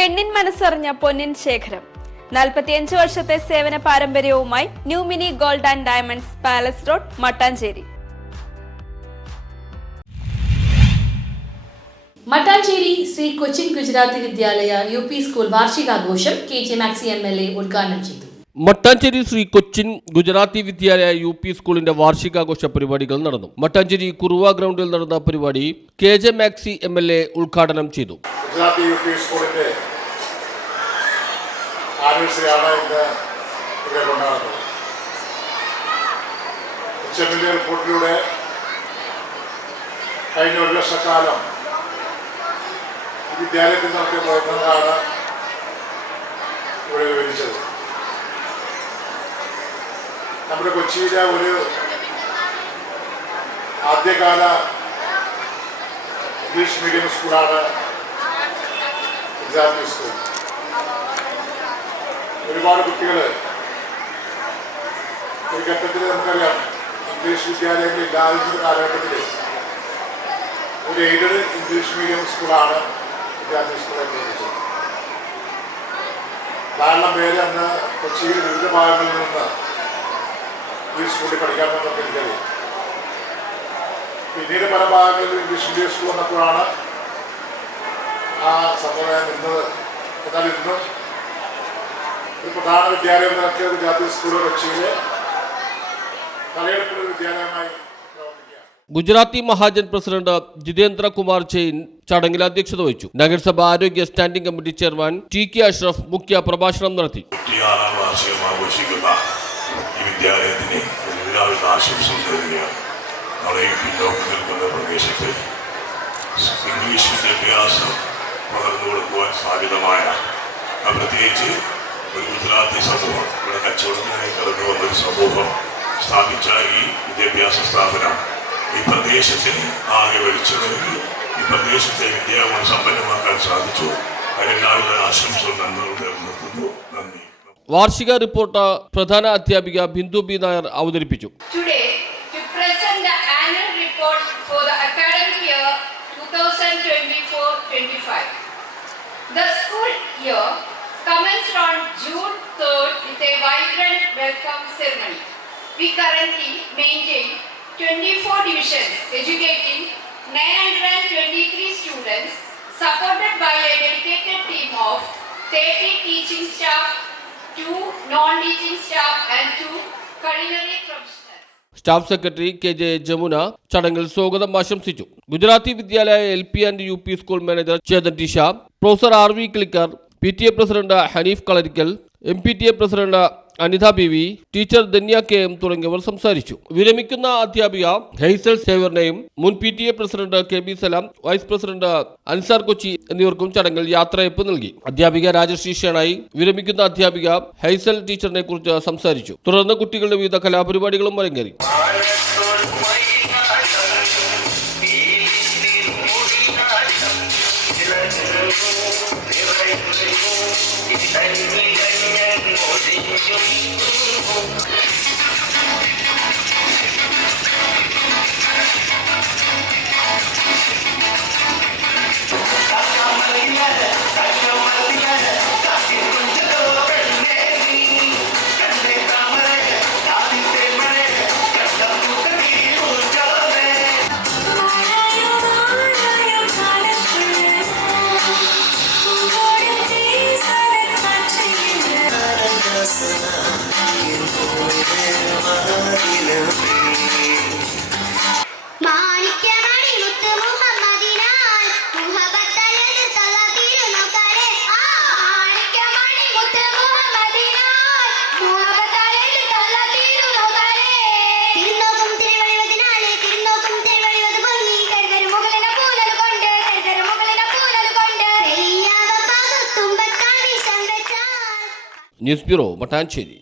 പെണ്ണിൻ മനസ്സറിഞ്ഞ പൊന്നിൻ ശേഖരം. നാൽപ്പത്തിയഞ്ച് വർഷത്തെ സേവന പാരമ്പര്യവുമായി new mini gold and diamonds palace road Mattancherry. Mattancherry Shri Cochin Gujarati Vidyalaya U P school വാർഷികാഘോഷം K J Maxi M L A ഉദ്ഘാടനം ചെയ്തു. Mattancherry Shri Cochin Gujarati Vidyalaya U P സ്കൂളിന്റെ വാർഷികാഘോഷ പരിപാടികൾ നടന്നു. മട്ടാഞ്ചേരി കുറുവ ഗ്രൗണ്ടിൽ നടന്ന പരിപാടി K J Maxi M L A ഉദ്ഘാടനം ചെയ്തു. ഗുജറാത്തി യു പി സ്കൂളിന്റെ ആനിവേഴ്സറിയാണ് ഇന്ന് ഇവിടെ കൊണ്ടാടുന്നത് എച്ച് എമ്മിന്റെ റിപ്പോർട്ടിലൂടെ കഴിഞ്ഞ ഒരു വർഷക്കാലം വിദ്യാലയത്തിൽ നടത്തിയ പ്രവർത്തനങ്ങളാണ് ഇവിടെ വിവരിച്ചത്. നമ്മുടെ കൊച്ചിയിലെ ഒരു ആദ്യകാല ഇംഗ്ലീഷ് മീഡിയം സ്കൂളാണ് വിദ്യാർത്ഥി സ്കൂൾ. ഒരുപാട് കുട്ടികൾ ഒരു ഘട്ടത്തിൽ നമുക്കറിയാം ഇംഗ്ലീഷ് വിദ്യാലയങ്ങൾ ഇല്ലാതിരുന്ന കാലഘട്ടത്തിൽ ഒരു എയ്ഡഡ് ഇംഗ്ലീഷ് മീഡിയം സ്കൂളാണ് വിദ്യാഭ്യാസ സ്കൂളെ പ്രവർത്തിച്ചത് ധാരാളം പേര് അന്ന് കൊച്ചിയിൽ വിവിധ ഭാഗങ്ങളിൽ നിന്ന് ഈ സ്കൂളിൽ പഠിക്കാൻ വന്നപ്പോൾ എനിക്കറിയാം. പിന്നീട് പല ഭാഗങ്ങളിൽ ഇംഗ്ലീഷ് മീഡിയം സ്കൂൾ വന്നപ്പോഴാണ് ആ സമ്പ്രദായം നിന്നത്. എന്നാൽ ഇന്നും ഒരു പ്രധാന വിദ്യാലയം നടത്തിയ വിദ്യാർത്ഥി സ്കൂൾ കൊച്ചിയിലെ തലയെടുപ്പുള്ള വിദ്യാലയമായി ഗുജറാത്തി മഹാജൻ പ്രസിഡന്റ് ജിതേന്ദ്ര കുമാർ ജെയിൻ ചടങ്ങിൽ അധ്യക്ഷത വഹിച്ചു. നഗരസഭ ആരോഗ്യ standing committee chairman T K Ashraf മുഖ്യ പ്രഭാഷണം നടത്തി. നൂറ്റിയാറാം വാർഷികം ആഘോഷിക്കുന്ന ഈ വിദ്യാലയത്തിന് എല്ലാവിധ ആശംസയും നേരുകയാണ്. നമ്മുടെ ഈ പിന്നോക്കം നിൽക്കുന്ന പ്രദേശത്ത് ഇംഗ്ലീഷ് വിദ്യാഭ്യാസം പകർന്നു കൊടുക്കുവാൻ സാധ്യതമായ ആ പ്രത്യേകിച്ച് ഒരു ഗുജറാത്തി സമൂഹം ഇവിടെ കച്ചവടത്തിനായി കടന്നു വന്ന ഒരു സമൂഹം സ്ഥാപിച്ച ഈ വിദ്യാഭ്യാസ സ്ഥാപനം. ഈ പ്രദേശത്തിന് ആകെ വെളിച്ചു നൽകി ഈ പ്രദേശത്തെ വിദ്യാഭ്യാസം സമ്പന്നമാക്കാൻ സാധിച്ചു. അതിനെല്ലാവിധ ആശംസകൾ നന്ദിയോടെ നിർത്തുന്നു നന്ദി. വാർഷിക റിപ്പോർട്ട് പ്രധാന അധ്യാപിക ബിന്ദു ബി നായർ അവതരിപ്പിച്ചു. Today to present the annual report for the academic year 2024-25. The school year commenced on June 3rd with a vibrant welcome ceremony. We currently maintain 24 divisions educating 923 students supported by a dedicated team of 30 teaching staff, 2 non-teaching staff and 2 culinary professionals. Staff secretary K J Jamuna ചടങ്ങിൽ സ്വാഗതം ആശംസിച്ചു Gujarati Vidyalaya L P and U P school manager Chetan Tisha professor R V clicker P T A president Haneef Kalarikkal M P T A president Anitha B V teacher Dhanya K M തുടങ്ങിയവർ സംസാരിച്ചു. വിരമിക്കുന്ന അധ്യാപിക Hazel സേവറിനെയും മുൻ P T A president K B Salam vice president Ansar Kochi എന്നിവർക്കും ചടങ്ങിൽ യാത്രയപ്പ് നൽകി. അധ്യാപിക രാജശ്രീ ഷേണായി വിരമിക്കുന്ന അധ്യാപിക ഹൈസൽ ടീച്ചറിനെ കുറിച്ച് സംസാരിച്ചു. തുടർന്ന് കുട്ടികളുടെ വിവിധ കലാപരിപാടികളും അരങ്ങേറി. News bureau Mattancherry